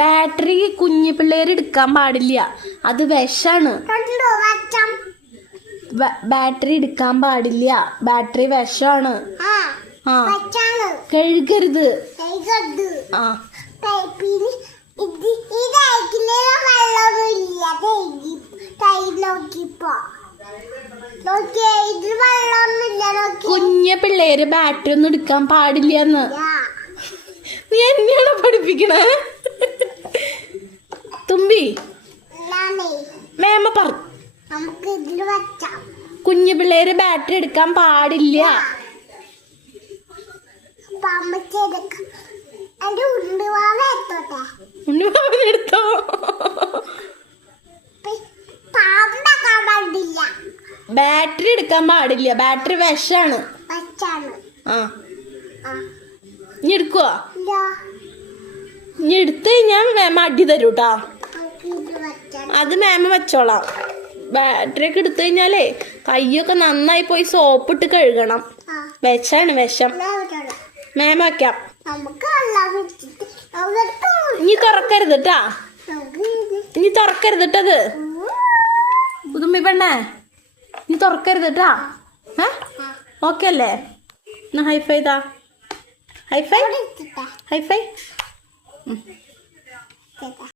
Battery കുഞ്ഞു പിള്ളേർ എടുക്കാൻ പാടില്ല, അത് വിഷാണ്. ബാറ്ററി എടുക്കാൻ പാടില്ല, ബാറ്ററി വിഷാണ്. ആ കഴുകരുത്. ആ കുഞ്ഞു പിള്ളേര് ബാറ്ററി ഒന്നും എടുക്കാൻ പാടില്ലെന്ന് നീ എന്നെയാണോ പഠിപ്പിക്കണേ? തുമ്പി മേമ പറഞ്ഞു കുഞ്ഞു പിള്ളേര് ബാറ്ററി എടുക്കാൻ പാടില്ല. എടുത്തോ? ബാറ്ററി എടുക്കാൻ പാടില്ല, ബാറ്ററി വിഷാണ്. ആ ഇനി എടുക്കുവോ? ഇനി എടുത്ത് കഴിഞ്ഞാൽ മേമ അടി തരൂട്ടാ. അത് മേമ വെച്ചോളാം. ബാറ്ററി ഒക്കെ എടുത്തു കഴിഞ്ഞാലേ കയ്യൊക്കെ നന്നായി പോയി സോപ്പിട്ട് കഴുകണം. വിഷാണ്, വിഷം. മേമ വെക്കാം. ഇനി തുറക്കരുത് ട്ടാ, ഇനി തുറക്കരുതിട്ടത്. പുതുമ്പി പെണ്ണേ ഇനി തുറക്കരുത് ട്ടാ. ഓക്കെ അല്ലേ? എന്നാ ഹൈഫൈ താ. High five hi-fi.